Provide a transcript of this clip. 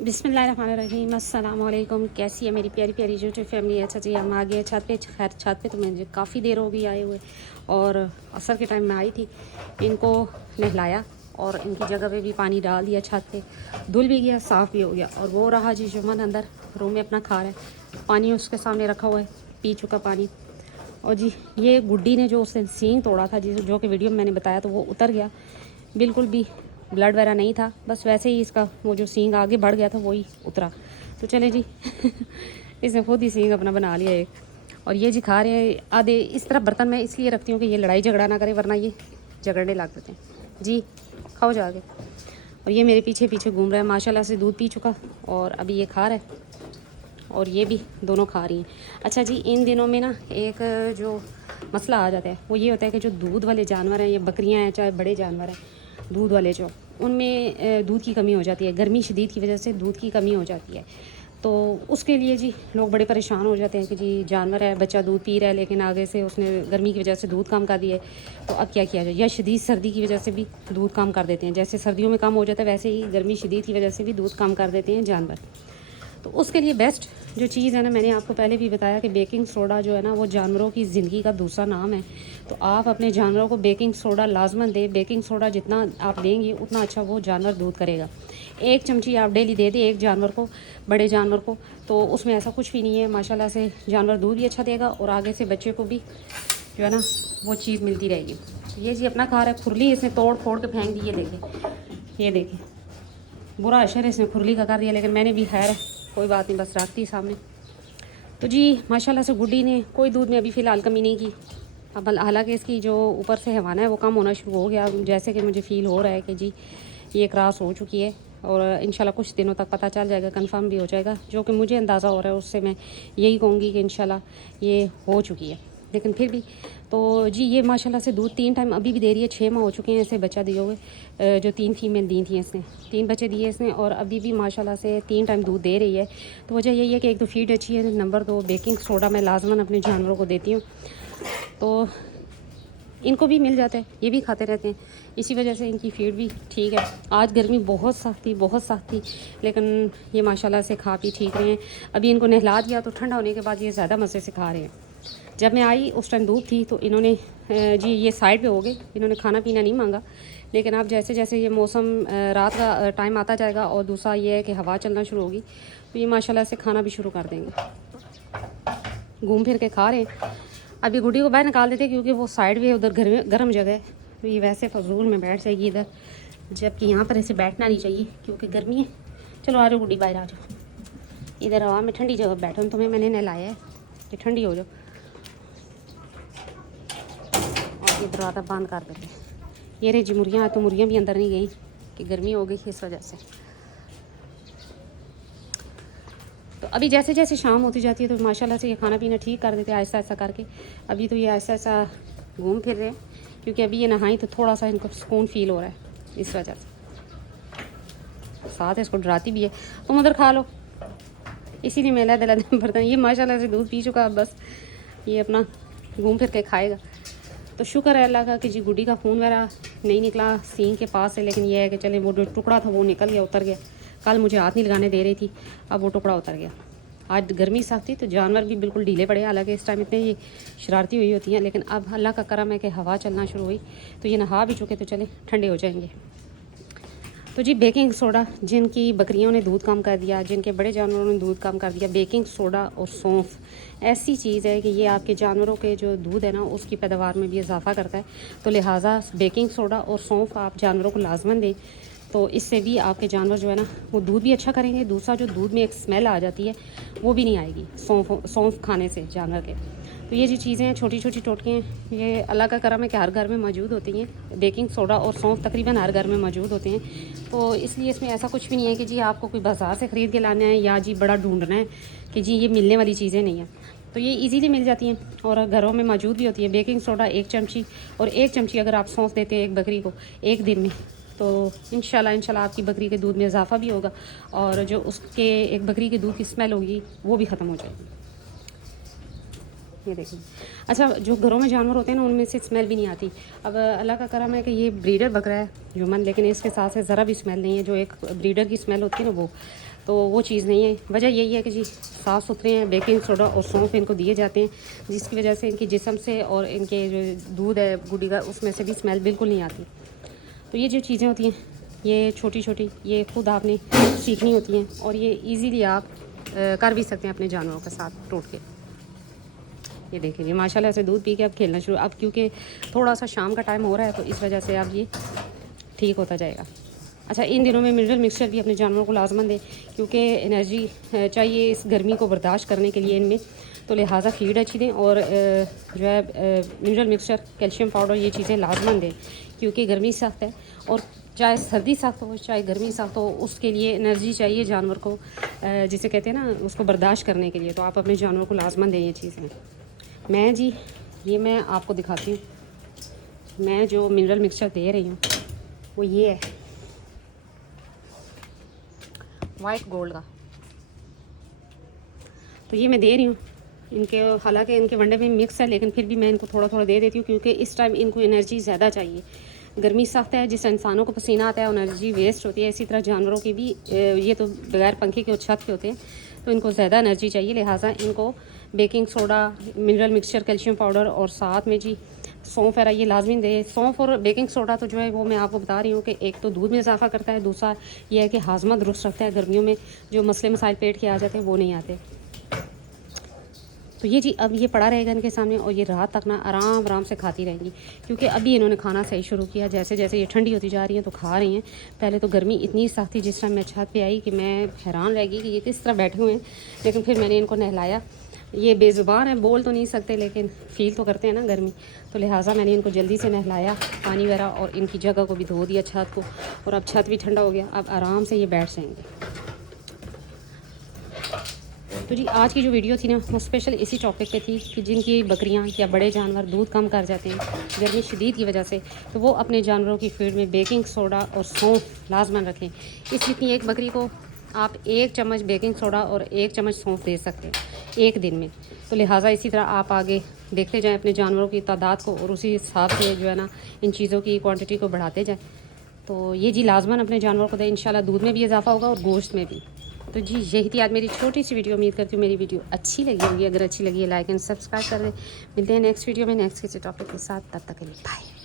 बिस्मिल्लाहिर्रहमानिर्रहीम, अस्सलाम वालेकुम। कैसी है मेरी प्यारी प्यारी यूट्यूब फैमिली। अच्छा जी, हम आ गए छत पे। खैर छत पे तो मुझे काफ़ी देर हो गई आए हुए, और असर के टाइम में आई थी। इनको नहलाया और इनकी जगह पे भी पानी डाल दिया। छत पे धुल भी गया, साफ़ भी हो गया। और वो रहा जी जुम्मन अंदर रूम में अपना खा रहा है। पानी उसके सामने रखा हुआ है, पी चुका पानी। और जी ये गुड्डी ने जो उसने सींग तोड़ा था, जो कि वीडियो में मैंने बताया, तो वो उतर गया। बिल्कुल भी ब्लड वगैरह नहीं था, बस वैसे ही इसका वो जो सींग आगे बढ़ गया था वही उतरा। तो चले जी इसने खुद ही सींग अपना बना लिया एक। और ये जी खा रहे हैं आधे। इस तरह बर्तन मैं इसलिए रखती हूँ कि ये लड़ाई झगड़ा ना करे, वरना ये झगड़ने लग जाते हैं। जी खाओ जाके। और ये मेरे पीछे पीछे घूम रहा है। माशाल्लाह से दूध पी चुका और अभी ये खा रहा है, और ये भी दोनों खा रही हैं। अच्छा जी, इन दिनों में ना एक जो मसला आ जाता है वो ये होता है कि जो दूध वाले जानवर हैं, या बकरियां हैं चाहे बड़े जानवर हैं, दूध वाले जो, उनमें दूध की कमी हो जाती है। गर्मी शदीद की वजह से दूध की कमी हो जाती है। तो उसके लिए जी लोग बड़े परेशान हो जाते हैं कि जी जानवर है, बच्चा दूध पी रहा है, लेकिन आगे से उसने गर्मी की वजह से दूध कम कर दिया है, तो अब क्या किया जाए। या शदीद सर्दी की वजह से भी दूध कम कर देते हैं। जैसे सर्दियों में कम हो जाता है, वैसे ही गर्मी शदीद की वजह से भी दूध कम कर देते हैं जानवर। तो उसके लिए बेस्ट जो चीज़ है ना, मैंने आपको पहले भी बताया कि बेकिंग सोडा जो है ना, वो जानवरों की ज़िंदगी का दूसरा नाम है। तो आप अपने जानवरों को बेकिंग सोडा लाजमन दें। बेकिंग सोडा जितना आप देंगे उतना अच्छा वो जानवर दूध करेगा। 1 चमची आप डेली दे दें एक जानवर को, बड़े जानवर को, तो उसमें ऐसा कुछ भी नहीं है। माशाल्लाह से जानवर दूध भी अच्छा देगा, और आगे से बच्चे को भी जो है ना वो चीज़ मिलती रहेगी। ये जी अपना खा रहा है। खुरली इसने तोड़ फोड़ के फेंक दी। ये देखिए बुरा अशर इसने खुरली का कर दिया, लेकिन मैंने भी खैर कोई बात नहीं, बस रखती सामने। तो जी माशाल्लाह से गुड्डी ने कोई दूध में अभी फ़िलहाल कमी नहीं की। अब हालांकि इसकी जो ऊपर से हवाना है वो कम होना शुरू हो गया, जैसे कि मुझे फ़ील हो रहा है कि जी ये क्रॉस हो चुकी है। और इंशाल्लाह कुछ दिनों तक पता चल जाएगा, कंफर्म भी हो जाएगा। जो कि मुझे अंदाज़ा हो रहा है उससे मैं यही कहूँगी कि इंशाल्लाह ये हो चुकी है। लेकिन फिर भी तो जी ये माशाल्लाह से दूध 3 टाइम अभी भी दे रही है। 6 माह हो चुके हैं इसे बच्चा दिए हुए। जो 3 फीमेल दी थी इसने, 3 बच्चे दिए इसने, और अभी भी माशाल्लाह से 3 टाइम दूध दे रही है। तो वजह यही है कि एक तो फीड अच्छी है, नंबर 2 बेकिंग सोडा मैं लाजमन अपने जानवरों को देती हूँ। तो इनको भी मिल जाता है, ये भी खाते रहते हैं। इसी वजह से इनकी फीड भी ठीक है। आज गर्मी बहुत सख्त थी, बहुत सख्त थी, लेकिन ये माशाल्लाह से खा पी ठीक रहे हैं। अभी इनको नहला दिया तो ठंडा होने के बाद ये ज़्यादा मज़े से खा रहे हैं। जब मैं आई उस टाइम धूप थी, तो इन्होंने जी ये साइड पे हो गए, इन्होंने खाना पीना नहीं मांगा। लेकिन अब जैसे जैसे ये मौसम रात का टाइम आता जाएगा, और दूसरा ये है कि हवा चलना शुरू होगी, तो ये माशाल्लाह से खाना भी शुरू कर देंगे। घूम फिर के खा रहे हैं। अभी गुड्डी को बाहर निकाल देते क्योंकि वो साइड में उधर घर में गर्म जगह है, तो ये वैसे फजूल में बैठ जाएगी इधर, जबकि यहाँ पर ऐसे बैठना नहीं चाहिए क्योंकि गर्मी है। चलो आ जाओ गुड्डी, बाहर आ जाओ। इधर हवा में ठंडी जगह बैठो, तुम्हें मैंने नहलाया है कि ठंडी हो जाओ। और ये दरवाज़ा बंद कर देते हैं। ये रही जी मुर्गियाँ, तो मुर्गियाँ भी अंदर नहीं गई कि गर्मी हो गई इस वजह से। तो अभी जैसे जैसे शाम होती जाती है तो माशाल्लाह से ये खाना पीना ठीक कर देते हैं आहिस्ता आहिस्ता करके। अभी तो ये आहिस्ता आहिस्ता घूम फिर रहे हैं, क्योंकि अभी ये नहाई तो थोड़ा सा इनको सुकून फील हो रहा है, इस वजह से। साथ इसको डराती भी है, तुम उधर खा लो, इसीलिए मेला दिला बर्तन। ये माशाल्लाह से दूध पी चुका, बस ये अपना घूम फिर के खाएगा। तो शुक्र है अल्लाह का कि जी गुड्डी का खून वगैरह नहीं निकला सींग के पास से, लेकिन यह है कि चले वो जो टुकड़ा था वो निकल गया, उतर गया। कल मुझे हाथ नहीं लगाने दे रही थी, अब वो टुकड़ा उतर गया। आज गर्मी सख्त थी तो जानवर भी बिल्कुल ढीले पड़े, हालांकि इस टाइम इतने ये शरारती हुई होती हैं, लेकिन अब अल्लाह का करम है कि हवा चलना शुरू हुई तो ये नहा भी चुके, तो चले ठंडे हो जाएंगे। तो जी बेकिंग सोडा, जिनकी बकरियों ने दूध कम कर दिया, जिनके बड़े जानवरों ने दूध कम कर दिया, बेकिंग सोडा और सौंफ ऐसी चीज़ है कि ये आपके जानवरों के जो दूध है ना उसकी पैदावार में भी इजाफा करता है। तो लिहाजा बेकिंग सोडा और सौंफ आप जानवरों को लाजमन दें, तो इससे भी आपके जानवर जो है ना वो दूध भी अच्छा करेंगे। दूसरा जो दूध में एक स्मेल आ जाती है वो भी नहीं आएगी सौंफ खाने से जानवर के। तो ये जो चीज़ें हैं, छोटी छोटी टोटके हैं, ये अल्लाह का करम है कि हर घर में मौजूद होती हैं। बेकिंग सोडा और सौंफ तकरीबन हर घर में मौजूद होते हैं, तो इसलिए इसमें ऐसा कुछ भी नहीं है कि जी आपको कोई बाज़ार से ख़रीद के लाना है या जी बड़ा ढूंढना है कि जी ये मिलने वाली चीज़ें नहीं हैं। तो ये इजीली मिल जाती हैं और घरों में मौजूद भी होती है। बेकिंग सोडा 1 चमची, और 1 चमची अगर आप सौंफ देते हैं एक बकरी को एक दिन में, तो इंशाल्लाह आपकी बकरी के दूध में इजाफा भी होगा, और जो उसके एक बकरी के दूध की स्मेल होगी वो भी ख़त्म हो जाएगी। ये देखिए। अच्छा, जो घरों में जानवर होते हैं ना उनमें से स्मेल भी नहीं आती। अब अल्लाह का करम है कि ये ब्रीडर बकरा है जुमन, लेकिन इसके साथ से ज़रा भी स्मेल नहीं है, जो एक ब्रीडर की स्मेल होती है ना वो। तो वो चीज़ नहीं है। वजह यही है कि जी साफ़ सुथरे हैं, बेकिंग सोडा और सौंफ इनको दिए जाते हैं, जिसकी वजह से इनकी जिस्म से और इनके जो दूध है गुड़ी का उसमें से भी स्मेल बिल्कुल नहीं आती। तो ये जो चीज़ें होती हैं ये छोटी छोटी ये ख़ुद आपने सीखनी होती हैं और ये इजीली आप कर भी सकते हैं अपने जानवरों के साथ टूट के। ये देखें जी माशाल्लाह से दूध पी के अब खेलना शुरू, अब क्योंकि थोड़ा सा शाम का टाइम हो रहा है तो इस वजह से अब ये ठीक होता जाएगा। अच्छा, इन दिनों में मिनरल मिक्सचर भी अपने जानवरों को लाजमन दें क्योंकि एनर्जी चाहिए इस गर्मी को बर्दाश्त करने के लिए इनमें, तो लिहाजा फीड अच्छी दें और जो है मिनरल मिक्सचर, कैल्शियम पाउडर, ये चीज़ें लाजमन दें क्योंकि गर्मी सख्त है और चाहे सर्दी सख्त हो चाहे गर्मी सख्त हो उसके लिए एनर्जी चाहिए जानवर को, जिसे कहते हैं ना उसको बर्दाश्त करने के लिए। तो आप अपने जानवर को लाजमन दें ये चीज़ें। मैं जी ये मैं आपको दिखाती हूँ, मैं जो मिनरल मिक्सचर दे रही हूँ वो ये है वाइट गोल्ड का। तो ये मैं दे रही हूँ इनके, हालांकि इनके वनडे में मिक्स है लेकिन फिर भी मैं इनको थोड़ा थोड़ा दे देती हूँ क्योंकि इस टाइम इनको एनर्जी ज़्यादा चाहिए। गर्मी सख्त है, जिससे इंसानों को पसीना आता है, एनर्जी वेस्ट होती है, इसी तरह जानवरों की भी, ये तो बगैर पंखे के और छत पे होते हैं तो इनको ज़्यादा एनर्जी चाहिए। लिहाजा इनको baking soda, mineral mixture, calcium powder और साथ में जी सौंफ है ये लाजमी दे। सौंफ और बेकिंग सोडा तो जो है वो मैं आपको बता रही हूँ कि एक तो दूध में इजाफा करता है, दूसरा ये है कि हाजमा दुरुस्त रखता है, गर्मियों में जो मसले मसाइल पेट के आ जाते हैं वो नहीं आते। तो ये जी अब ये पड़ा रहेगा इनके सामने और ये रात तक ना आराम आराम से खाती रहेंगी क्योंकि अभी इन्होंने खाना सही शुरू किया। जैसे जैसे ये ठंडी होती जा रही हैं तो खा रही हैं। पहले तो गर्मी इतनी सख्त थी जिस टाइम मैं छत पे आई कि मैं हैरान रह गई कि ये किस तरह बैठे हुए हैं, लेकिन फिर मैंने इनको नहलाया। ये बेज़ुबान है, बोल तो नहीं सकते लेकिन फील तो करते हैं ना गर्मी, तो लिहाजा मैंने इनको जल्दी से नहलाया पानी वगैरह और इनकी जगह को भी धो दिया छत को, और अब छत भी ठंडा हो गया, अब आराम से ये बैठ जाएंगे। तो जी आज की जो वीडियो थी ना वो स्पेशल इसी टॉपिक पे थी कि जिनकी बकरियां या बड़े जानवर दूध कम कर जाते हैं गर्मी शदीद की वजह से, तो वो अपने जानवरों की फीड में बेकिंग सोडा और सौंफ लाजमन रखें। इसलिए एक बकरी को आप 1 चम्मच बेकिंग सोडा और 1 चम्मच सौंफ दे सकते हैं एक दिन में। तो लिहाजा इसी तरह आप आगे देखते जाएँ अपने जानवरों की तादाद को और उसी हिसाब से जो है ना इन चीज़ों की क्वान्टिटी को बढ़ाते जाएँ। तो ये जी लाजमन अपने जानवरों को दें, इंशाल्लाह दूध में भी इजाफा होगा और गोश्त में भी। तो जी यही थी आज मेरी छोटी सी वीडियो। उम्मीद करती हूँ मेरी वीडियो अच्छी लगी होगी। अगर अच्छी लगी है लाइक एंड सब्सक्राइब कर दें। मिलते हैं नेक्स्ट वीडियो में नेक्स्ट किसी टॉपिक के साथ, तब तक के लिए बाय।